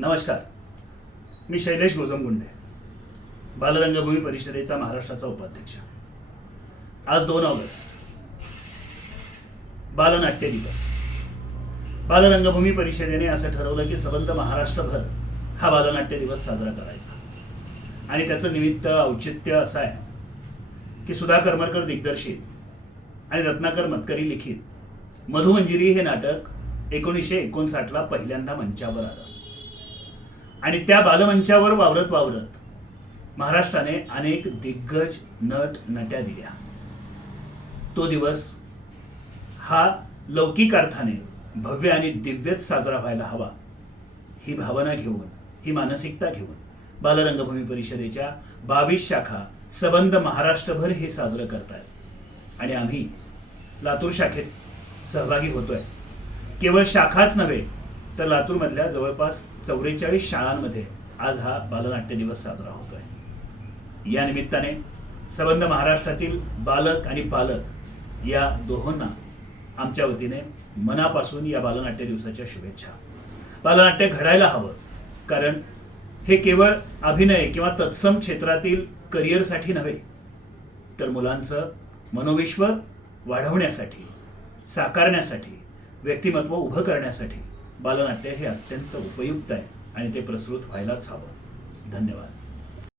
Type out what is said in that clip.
नमस्कार. मी शैलेश गोजमगुंडे बालरंगभूमी परिषदेचा महाराष्ट्राचा उपाध्यक्ष. आज दोन ऑगस्ट. बालनाट्य दिवस. बालरंगभूमी परिषदेने असं ठरवलं की सबंध महाराष्ट्रभर हा बालनाट्य दिवस साजरा करायचा. आणि त्याचं निमित्त औचित्य असं आहे की सुधा करमरकर दिग्दर्शित आणि रत्नाकर मतकरी लिखित मधुमंजिरी हे नाटक एकोणीसशे एकोणसाठला पहिल्यांदा मंचावर आलं. आणि त्या बालमंचावर वावरत वावरत महाराष्ट्राने अनेक दिग्गज नट नट्या दिल्या. तो दिवस हा लौकिक अर्थाने भव्य आणि दिव्यच साजरा व्हायला हवा ही भावना घेऊन ही मानसिकता घेऊन बालरंगभूमी परिषदेच्या बावीस शाखा सबंध महाराष्ट्रभर हे साजरं करतायत. आणि आम्ही लातूर शाखेत सहभागी होतोय. केवळ शाखाच नव्हे तर लातूरमधल्या जवळपास चौवेचाळीस शाळांमध्ये आज हा बालनाट्य दिवस साजरा होतोय. या निमित्ताने सबंध महाराष्ट्रातील बालक आणि पालक या दोहोंना आमच्या वतीने मनापासून या बालनाट्य दिवसाच्या शुभेच्छा. बालनाट्य घडायला हवं कारण हे केवळ अभिनय किंवा तत्सम क्षेत्रातील करिअरसाठी नव्हे तर मुलांचं मनोविश्व वाढवण्यासाठी साकारण्यासाठी व्यक्तिमत्व उभं करण्यासाठी बालनाट्य हे अत्यंत उपयुक्त आहे आणि ते प्रसृत व्हायलाच हवं. धन्यवाद.